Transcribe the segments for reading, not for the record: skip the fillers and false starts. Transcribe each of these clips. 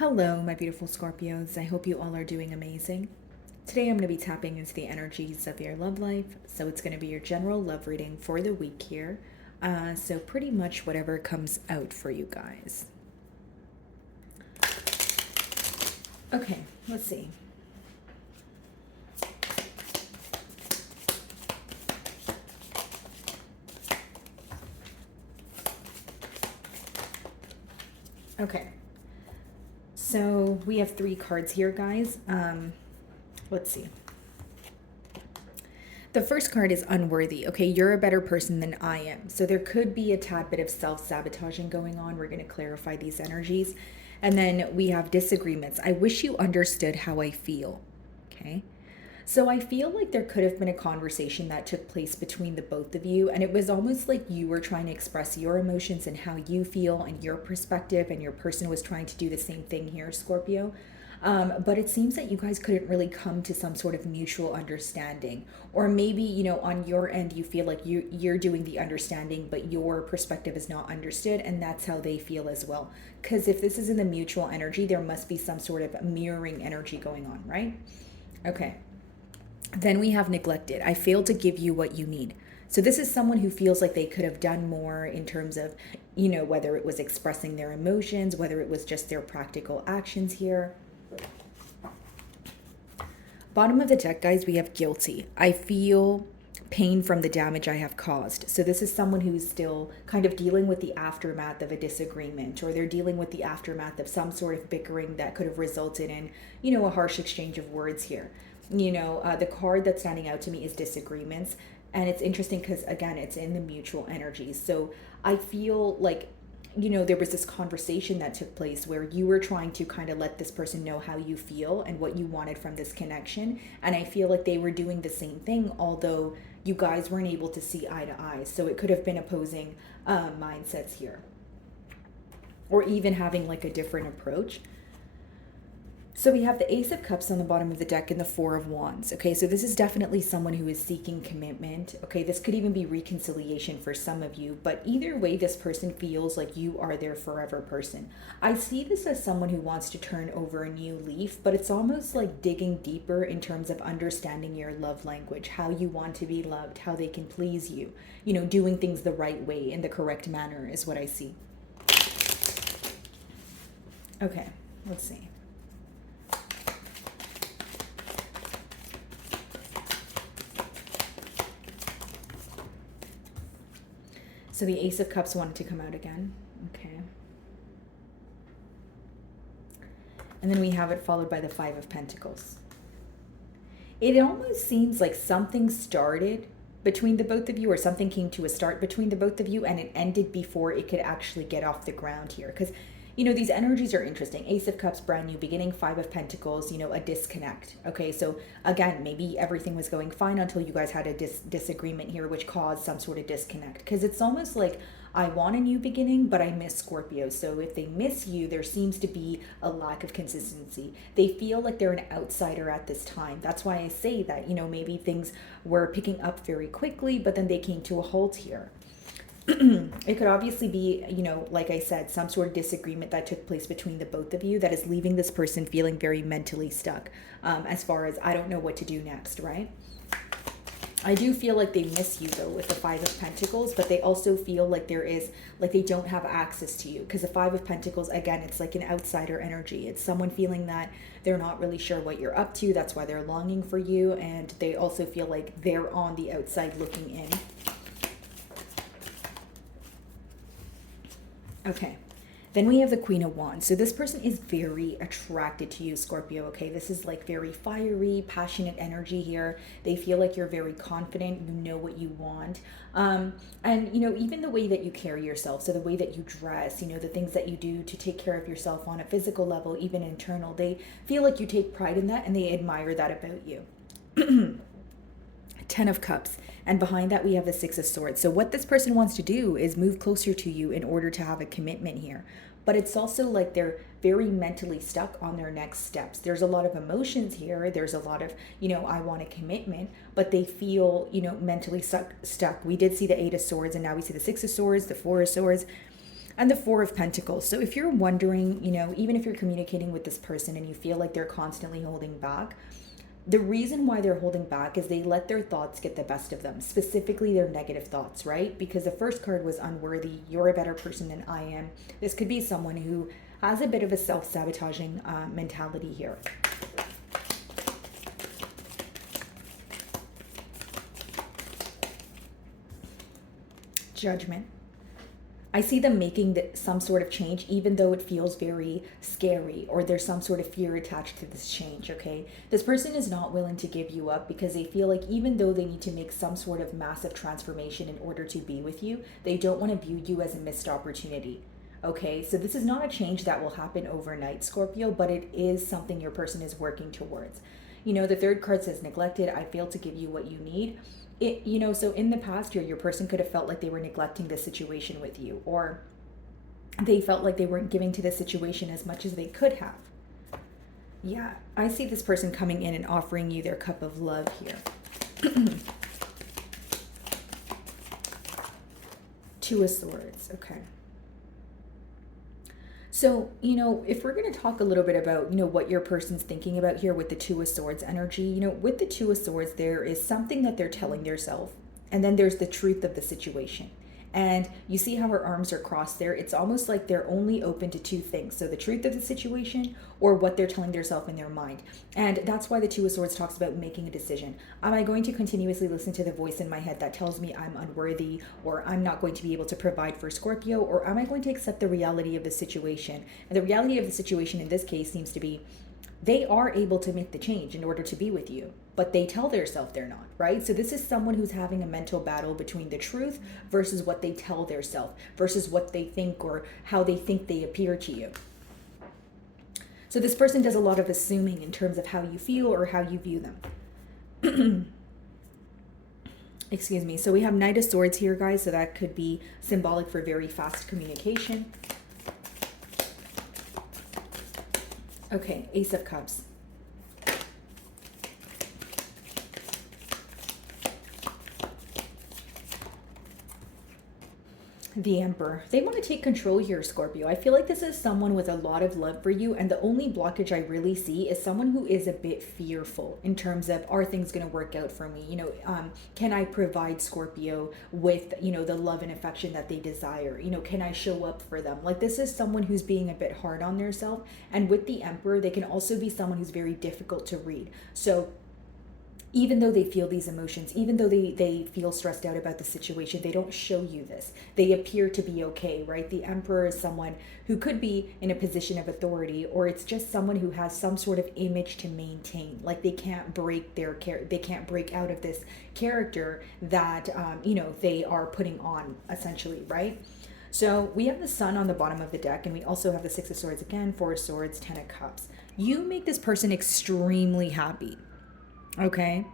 Hello, my beautiful Scorpios. I hope you all are doing amazing. Today I'm going to be tapping into the energies of your love life. So it's going to be your general love reading for the week here. So pretty much whatever comes out for you guys. Okay, let's see. Okay. So we have 3 cards here, guys. Let's see. The first card is unworthy. Okay, you're a better person than I am. So there could be a tad bit of self-sabotaging going on. We're going to clarify these energies. And then we have disagreements. I wish you understood how I feel. Okay. So I feel like there could have been a conversation that took place between the both of you, and it was almost like you were trying to express your emotions and how you feel and your perspective, and your person was trying to do the same thing here, Scorpio. But it seems that you guys couldn't really come to some sort of mutual understanding. Or maybe, on your end, you feel like you're doing the understanding, but your perspective is not understood, and that's how they feel as well. Because if this is in the mutual energy, there must be some sort of mirroring energy going on, right? Okay. Then we have neglected. I failed to give you what you need. So this is someone who feels like they could have done more in terms of, whether it was expressing their emotions, whether it was just their practical actions here. Bottom of the deck, guys, we have guilty. I feel pain from the damage I have caused. So this is someone who's still kind of dealing with the aftermath of a disagreement, or they're dealing with the aftermath of some sort of bickering that could have resulted in, a harsh exchange of words here. The card that's standing out to me is disagreements. And it's interesting because, again, it's in the mutual energies. So I feel like, there was this conversation that took place where you were trying to kind of let this person know how you feel and what you wanted from this connection. And I feel like they were doing the same thing, although you guys weren't able to see eye to eye. So it could have been opposing mindsets here, or even having like a different approach. So we have the Ace of Cups on the bottom of the deck and the Four of Wands. Okay, so this is definitely someone who is seeking commitment. Okay, this could even be reconciliation for some of you. But either way, this person feels like you are their forever person. I see this as someone who wants to turn over a new leaf, but it's almost like digging deeper in terms of understanding your love language, how you want to be loved, how they can please you. Doing things the right way in the correct manner is what I see. Okay, let's see. So the Ace of Cups wanted to come out again. Okay. And then we have it followed by the Five of Pentacles. It almost seems like something started between the both of you, or something came to a start between the both of you, and it ended before it could actually get off the ground here. Because these energies are interesting. Ace of Cups, brand new beginning. Five of Pentacles, a disconnect. Okay, so again, maybe everything was going fine until you guys had a disagreement here, which caused some sort of disconnect. Because it's almost like, I want a new beginning, but I miss Scorpio. So if they miss you, there seems to be a lack of consistency. They feel like they're an outsider at this time. That's why I say that, maybe things were picking up very quickly, but then they came to a halt here. It could obviously be, like I said, some sort of disagreement that took place between the both of you that is leaving this person feeling very mentally stuck, as far as, I don't know what to do next, right? I do feel like they miss you, though, with the Five of Pentacles, but they also feel like they don't have access to you. Because the Five of Pentacles, again, it's like an outsider energy. It's someone feeling that they're not really sure what you're up to. That's why they're longing for you. And they also feel like they're on the outside looking in. Okay, then we have the Queen of Wands. So this person is very attracted to you, Scorpio, okay? This is like very fiery, passionate energy here. They feel like you're very confident, you know what you want. And, even the way that you carry yourself, so the way that you dress, the things that you do to take care of yourself on a physical level, even internal, they feel like you take pride in that and they admire that about you. Ten of Cups. And behind that, we have the Six of Swords. So what this person wants to do is move closer to you in order to have a commitment here. But it's also like they're very mentally stuck on their next steps. There's a lot of emotions here. There's a lot of, I want a commitment, but they feel, mentally stuck. We did see the Eight of Swords, and now we see the Six of Swords, the Four of Swords. and the Four of Pentacles. So if you're wondering, even if you're communicating with this person and you feel like they're constantly holding back, the reason why they're holding back is they let their thoughts get the best of them, specifically their negative thoughts, right? Because the first card was unworthy. You're a better person than I am. This could be someone who has a bit of a self-sabotaging mentality here. Judgment. I see them making some sort of change, even though it feels very scary or there's some sort of fear attached to this change, okay? This person is not willing to give you up because they feel like even though they need to make some sort of massive transformation in order to be with you, they don't want to view you as a missed opportunity, okay? So this is not a change that will happen overnight, Scorpio, but it is something your person is working towards. The third card says neglected. I fail to give you what you need. So in the past year, your person could have felt like they were neglecting the situation with you, or they felt like they weren't giving to the situation as much as they could have. Yeah, I see this person coming in and offering you their cup of love here. Two of Swords, okay. So, if we're going to talk a little bit about, what your person's thinking about here with the Two of Swords energy, with the Two of Swords, there is something that they're telling themselves, and then there's the truth of the situation. And you see how her arms are crossed there? It's almost like they're only open to two things. So the truth of the situation or what they're telling themselves in their mind. And that's why the Two of Swords talks about making a decision. Am I going to continuously listen to the voice in my head that tells me I'm unworthy or I'm not going to be able to provide for Scorpio? Or am I going to accept the reality of the situation? And the reality of the situation in this case seems to be they are able to make the change in order to be with you, but they tell themselves they're not, right? So this is someone who's having a mental battle between the truth versus what they tell themselves versus what they think or how they think they appear to you. So this person does a lot of assuming in terms of how you feel or how you view them. Excuse me. So we have Knight of Swords here, guys. So that could be symbolic for very fast communication. Okay, Ace of Cups. The Emperor. They want to take control here, Scorpio. I feel like this is someone with a lot of love for you, and the only blockage I really see is someone who is a bit fearful in terms of, are things going to work out for me? Can I provide Scorpio with, the love and affection that they desire? Can I show up for them? Like, this is someone who's being a bit hard on themselves, and with the Emperor, they can also be someone who's very difficult to read. So even though they feel these emotions, even though they feel stressed out about the situation, they don't show you this. They appear to be okay, right? The Emperor is someone who could be in a position of authority, or it's just someone who has some sort of image to maintain. Like they can't break they can't break out of this character that, they are putting on, essentially, right? So we have the Sun on the bottom of the deck, and we also have the Six of Swords again, Four of Swords, Ten of Cups. You make this person extremely happy. Okay.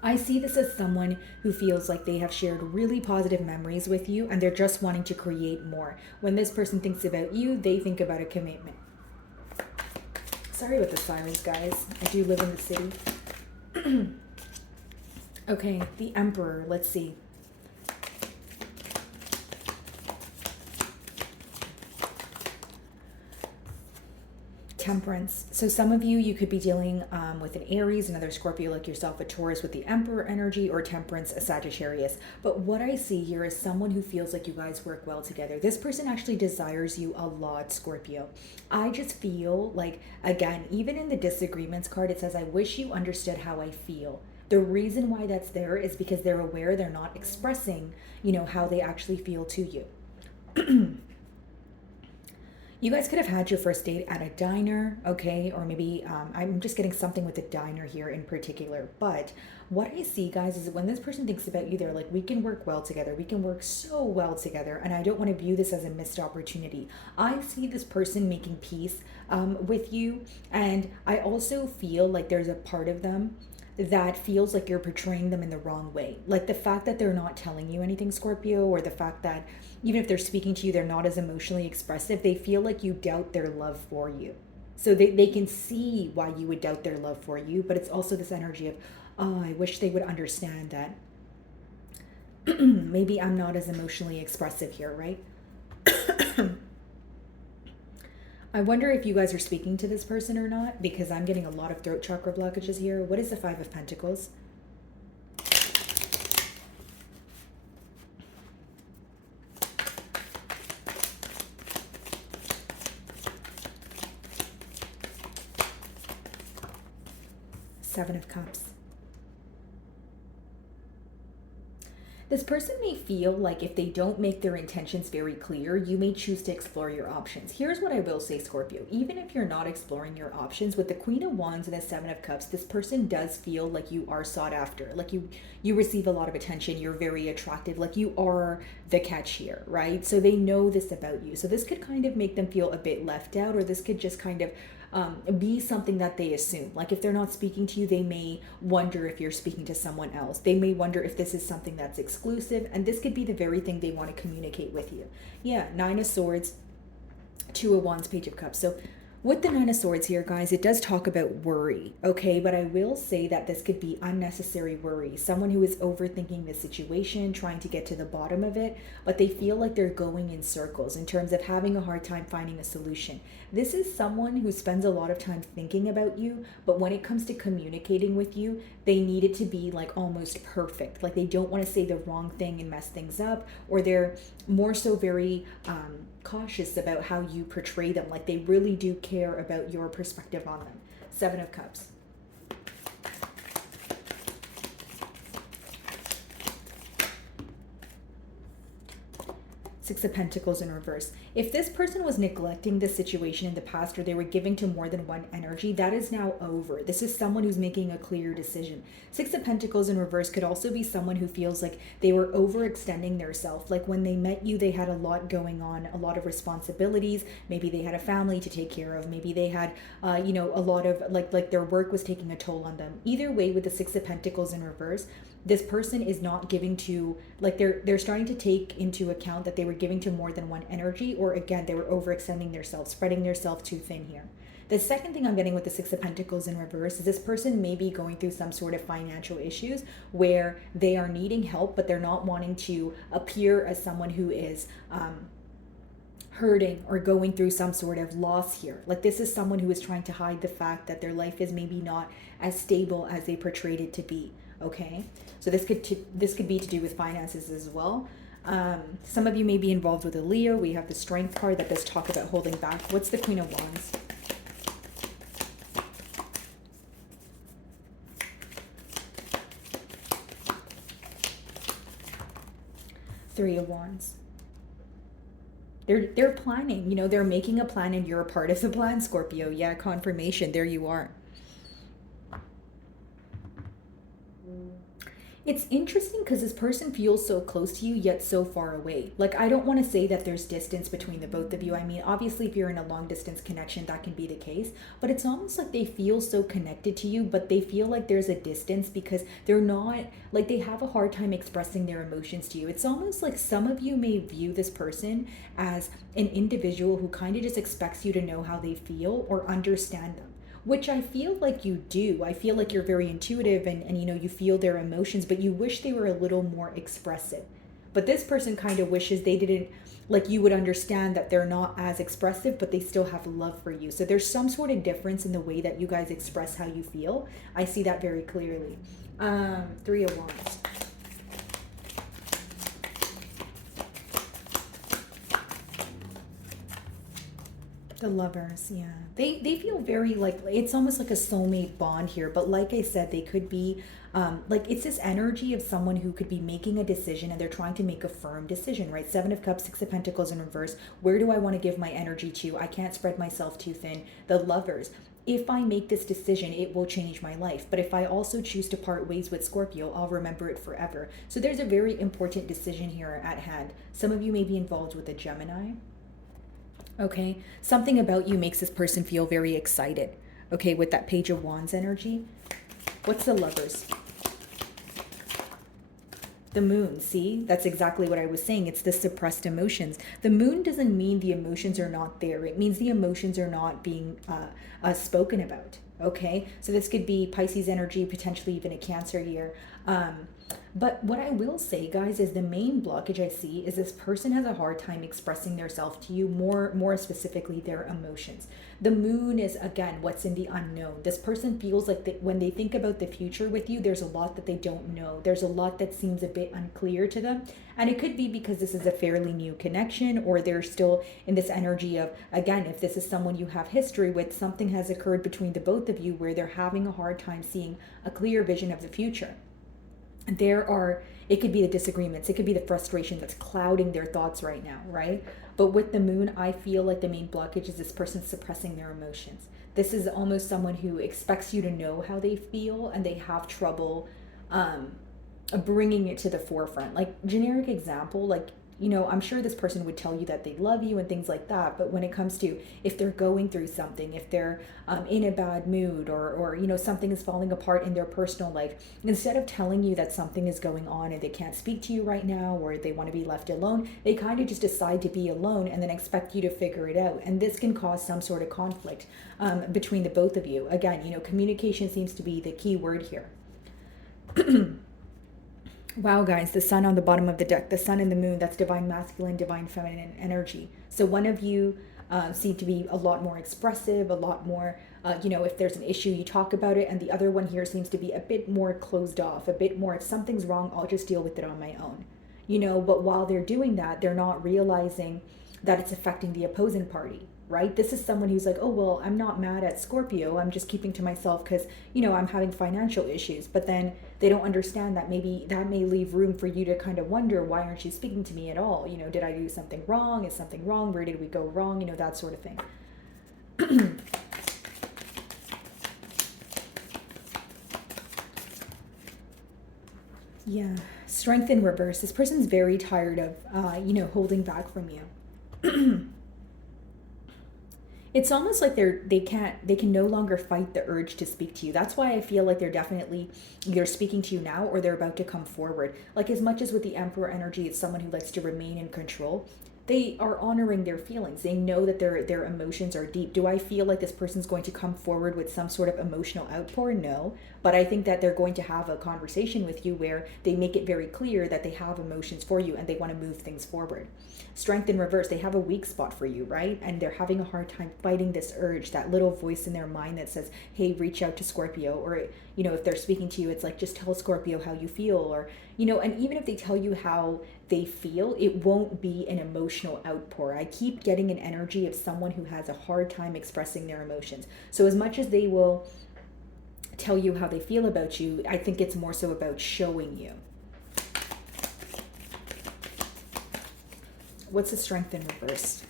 I see this as someone who feels like they have shared really positive memories with you and they're just wanting to create more. When this person thinks about you, they think about a commitment. Sorry about the sirens, guys. I do live in the city. Okay, the Emperor. Let's see. Temperance. So some of you could be dealing with an Aries, another Scorpio like yourself, a Taurus with the Emperor energy, or Temperance, a Sagittarius. But what I see here is someone who feels like you guys work well together. This person actually desires you a lot, Scorpio. I just feel like, again, even in the disagreements card, it says, I wish you understood how I feel. The reason why that's there is because they're aware they're not expressing, how they actually feel to you. You guys could have had your first date at a diner, okay? Or maybe, I'm just getting something with a diner here in particular. But what I see, guys, is when this person thinks about you, they're like, we can work well together. We can work so well together. And I don't want to view this as a missed opportunity. I see this person making peace with you. And I also feel like there's a part of them that feels like you're portraying them in the wrong way. Like the fact that they're not telling you anything, Scorpio, or the fact that even if they're speaking to you, they're not as emotionally expressive. They feel like you doubt their love for you. So they can see why you would doubt their love for you, but it's also this energy of, oh, I wish they would understand that maybe I'm not as emotionally expressive here, right? I wonder if you guys are speaking to this person or not, because I'm getting a lot of throat chakra blockages here. What is the Five of Pentacles? Seven of Cups. This person may feel like if they don't make their intentions very clear, you may choose to explore your options. Here's what I will say, Scorpio. Even if you're not exploring your options, with the Queen of Wands and the Seven of Cups, this person does feel like you are sought after. Like you receive a lot of attention. You're very attractive. Like you are the catch here, right? So they know this about you. So this could kind of make them feel a bit left out, or this could just kind of be something that they assume. Like if they're not speaking to you, they may wonder if you're speaking to someone else. They may wonder if this is something that's exclusive, and this could be the very thing they want to communicate with you. Yeah, Nine of Swords, Two of Wands, Page of Cups. So with the Nine of Swords here, guys, it does talk about worry, okay? But I will say that this could be unnecessary worry. Someone who is overthinking the situation, trying to get to the bottom of it, but they feel like they're going in circles in terms of having a hard time finding a solution. This is someone who spends a lot of time thinking about you, but when it comes to communicating with you, they need it to be like almost perfect. Like they don't want to say the wrong thing and mess things up, or they're more so very cautious about how you portray them. Like they really do care about your perspective on them. Seven of Cups. Six of Pentacles in reverse. If this person was neglecting the situation in the past, or they were giving to more than one energy, that is now over. This is someone who's making a clear decision. Six of Pentacles in reverse could also be someone who feels like they were overextending their self. Like when they met you, they had a lot going on, a lot of responsibilities. Maybe they had a family to take care of. Maybe they had, a lot of like their work was taking a toll on them. Either way, with the Six of Pentacles in reverse, this person is not giving to, like they're starting to take into account that they were giving to more than one energy, or again, they were overextending themselves, spreading themselves too thin here. The second thing I'm getting with the Six of Pentacles in reverse is this person may be going through some sort of financial issues where they are needing help, but they're not wanting to appear as someone who is hurting or going through some sort of loss here. Like this is someone who is trying to hide the fact that their life is maybe not as stable as they portrayed it to be. Okay, so this could be to do with finances as well. Some of you may be involved with a Leo. We have the Strength card that does talk about holding back. What's the Queen of Wands? Three of Wands. They're planning, they're making a plan and you're a part of the plan, Scorpio. Yeah, confirmation. There you are. It's interesting because this person feels so close to you yet so far away. Like I don't want to say that there's distance between the both of you. I mean, obviously if you're in a long distance connection, that can be the case, but it's almost like they feel so connected to you, but they feel like there's a distance because they're not, like they have a hard time expressing their emotions to you. It's almost like some of you may view this person as an individual who kind of just expects you to know how they feel or understand them, which I feel like you do. I feel like you're very intuitive and you feel their emotions, but you wish they were a little more expressive. But this person kind of wishes they didn't, like you would understand that they're not as expressive, but they still have love for you. So there's some sort of difference in the way that you guys express how you feel. I see that very clearly. Three of Wands. The Lovers, yeah. They feel very like, it's almost like a soulmate bond here. But like I said, they could be, like it's this energy of someone who could be making a decision and they're trying to make a firm decision, right? Seven of Cups, Six of Pentacles in reverse. Where do I want to give my energy to? I can't spread myself too thin. The Lovers. If I make this decision, it will change my life. But if I also choose to part ways with Scorpio, I'll remember it forever. So there's a very important decision here at hand. Some of you may be involved with a Gemini. Okay, something about you makes this person feel very excited. Okay, with that Page of Wands energy. What's the Lovers? The Moon, see? That's exactly what I was saying. It's the suppressed emotions. The Moon doesn't mean the emotions are not there. It means the emotions are not being spoken about. Okay, so this could be Pisces energy, potentially even a Cancer year. But what I will say, guys, is the main blockage I see is this person has a hard time expressing their self to you, more specifically their emotions. The moon is, again, what's in the unknown. This person feels like when they think about the future with you, there's a lot that they don't know. There's a lot that seems a bit unclear to them. And it could be because this is a fairly new connection, or they're still in this energy of, again, if this is someone you have history with, something has occurred between the both of you where they're having a hard time seeing a clear vision of the future. It could be the disagreements, it could be the frustration that's clouding their thoughts right now, right? But with the moon, I feel like the main blockage is this person suppressing their emotions. This is almost someone who expects you to know how they feel, and they have trouble bringing it to the forefront. Like, generic example, like, I'm sure this person would tell you that they love you and things like that, but when it comes to if they're going through something, if they're in a bad mood, or something is falling apart in their personal life, instead of telling you that something is going on and they can't speak to you right now, or they want to be left alone, they kind of just decide to be alone and then expect you to figure it out. And this can cause some sort of conflict between the both of you. Again, communication seems to be the key word here. Wow, guys, the sun on the bottom of the deck, the sun and the moon, that's divine masculine, divine feminine energy. So one of you seem to be a lot more expressive, a lot more, if there's an issue, you talk about it. And the other one here seems to be a bit more closed off, a bit more, if something's wrong, I'll just deal with it on my own. But while they're doing that, they're not realizing that it's affecting the opposing party, right? This is someone who's like, oh, well, I'm not mad at Scorpio. I'm just keeping to myself because, I'm having financial issues. But then they don't understand that maybe that may leave room for you to kind of wonder, why aren't you speaking to me at all? Did I do something wrong? Is something wrong? Where did we go wrong? That sort of thing. Yeah. Strength in reverse. This person's very tired of, holding back from you. It's almost like they can no longer fight the urge to speak to you. That's why I feel like they're definitely either speaking to you now or they're about to come forward. Like, as much as with the Emperor energy, it's someone who likes to remain in control. They are honoring their feelings. They know that their emotions are deep. Do I feel like this person's going to come forward with some sort of emotional outpour? No. But I think that they're going to have a conversation with you where they make it very clear that they have emotions for you and they want to move things forward. Strength in reverse, they have a weak spot for you, right? And they're having a hard time fighting this urge, that little voice in their mind that says, hey, reach out to Scorpio. Or, if they're speaking to you, it's like, just tell Scorpio how you feel. Or, and even if they tell you how they feel, it won't be an emotional outpour. I keep getting an energy of someone who has a hard time expressing their emotions. So as much as they will tell you how they feel about you, I think it's more so about showing you. What's the strength in reverse?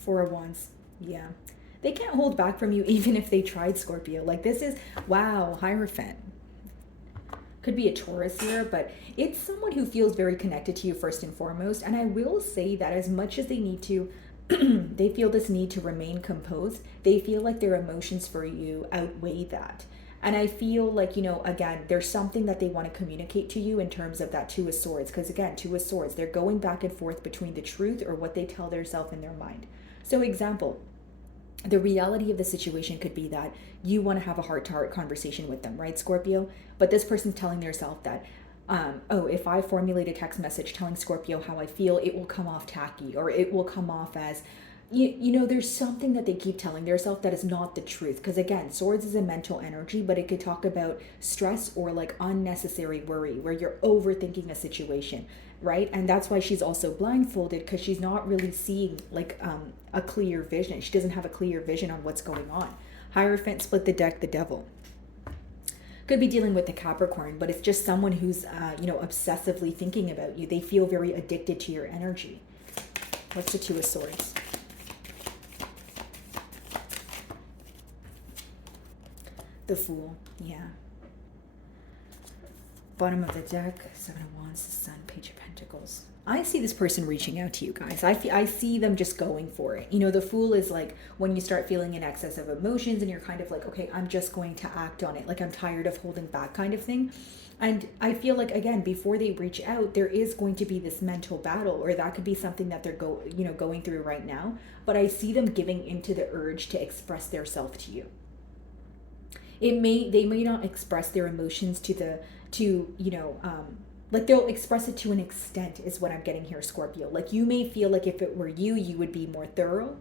Four of Wands. Yeah. They can't hold back from you even if they tried, Scorpio. Like, this is, wow, Hierophant. Could be a Taurus here, but it's someone who feels very connected to you first and foremost. And I will say that as much as they need to, they feel this need to remain composed, they feel like their emotions for you outweigh that. And I feel like, again, there's something that they want to communicate to you in terms of that Two of Swords. Because again, Two of Swords, they're going back and forth between the truth or what they tell themselves in their mind. So example, the reality of the situation could be that you want to have a heart-to-heart conversation with them, right, Scorpio? But this person's telling themselves that, if I formulate a text message telling Scorpio how I feel, it will come off tacky, or it will come off as, there's something that they keep telling themselves that is not the truth. Because again, swords is a mental energy, but it could talk about stress or like unnecessary worry where you're overthinking a situation, right? And that's why she's also blindfolded, because she's not really seeing like a clear vision. She doesn't have a clear vision on what's going on. Hierophant, split the deck, the devil. Could be dealing with the Capricorn, but it's just someone who's, obsessively thinking about you. They feel very addicted to your energy. What's the Two of Swords? The Fool, yeah. Bottom of the deck, Seven of Wands, the Sun, Page of Pentacles. I see this person reaching out to you guys. I see them just going for it. You know, the Fool is like when you start feeling an excess of emotions and you're kind of like, okay, I'm just going to act on it. Like I'm tired of holding back kind of thing. And I feel like, again, before they reach out, there is going to be this mental battle, or that could be something that they're going through right now. But I see them giving into the urge to express their self to you. They may not express their emotions like they'll express it to an extent is what I'm getting here, Scorpio. Like you may feel like if it were you, you would be more thorough,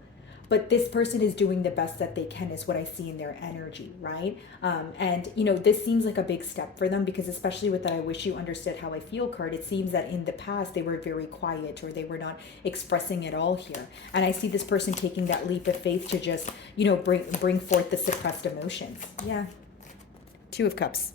but this person is doing the best that they can is what I see in their energy, right? And this seems like a big step for them, because especially with that I wish you understood how I feel card, it seems that in the past they were very quiet, or they were not expressing it all here. And I see this person taking that leap of faith to just, bring forth the suppressed emotions. Yeah. Two of Cups.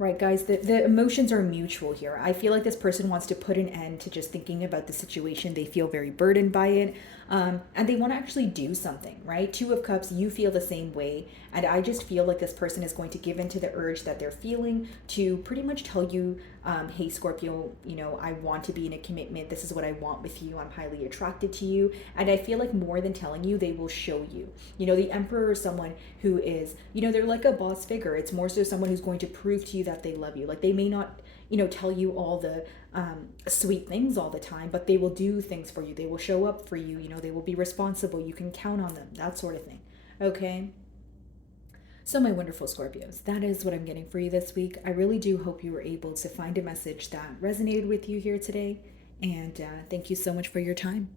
Right, guys, the emotions are mutual here. I feel like this person wants to put an end to just thinking about the situation. They feel very burdened by it, and they want to actually do something, right? Two of Cups, you feel the same way, and I just feel like this person is going to give into the urge that they're feeling to pretty much tell you, hey, Scorpio, I want to be in a commitment. This is what I want with you. I'm highly attracted to you. And I feel like more than telling you, they will show you. The Emperor is someone who is, they're like a boss figure. It's more so someone who's going to prove to you that they love you. Like they may not, tell you all the sweet things all the time, but they will do things for you. They will show up for you. They will be responsible. You can count on them, that sort of thing. Okay. So my wonderful Scorpios, that is what I'm getting for you this week. I really do hope you were able to find a message that resonated with you here today. And thank you so much for your time.